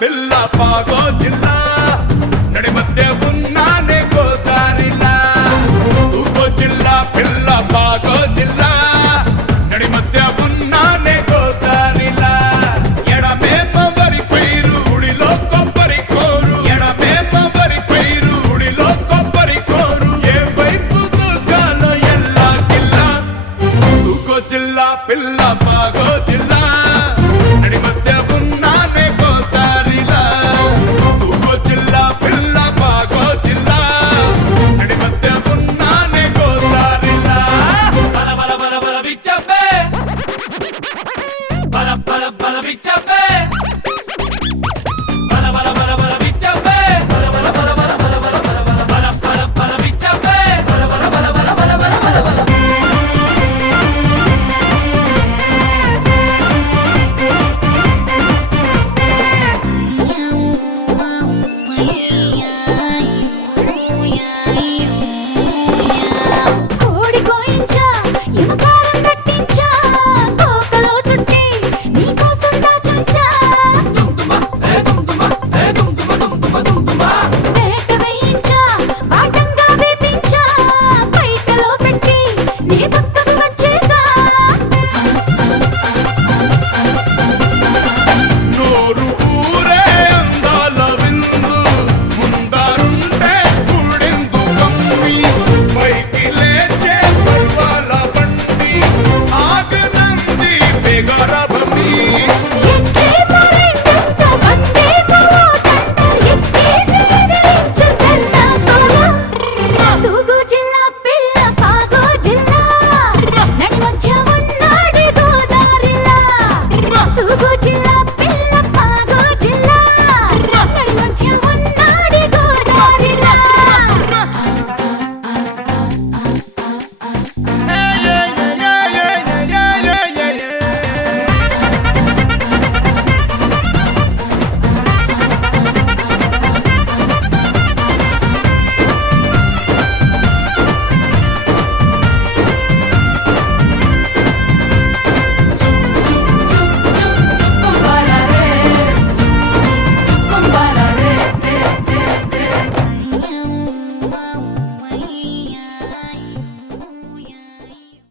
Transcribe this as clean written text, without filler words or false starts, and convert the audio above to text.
పిల్ల పాగో జిల్లా నడి మధ్య ఉన్నానే గోదారిలా తూగో జిల్లా పిల్ల పాగో జిల్లా నడి మధ్య ఉన్నానే గోదారిలా ఎడమే పవరి పైరు ఉడిలో కొబ్బరి కోరు ఎడమే పవరి పైరు ఉడిలో కొబ్బరి కోరు ఏ వైపు దూకాలో ఎల్లా జిల్లా తూగో జిల్లా పిల్ల పాగో జిల్లా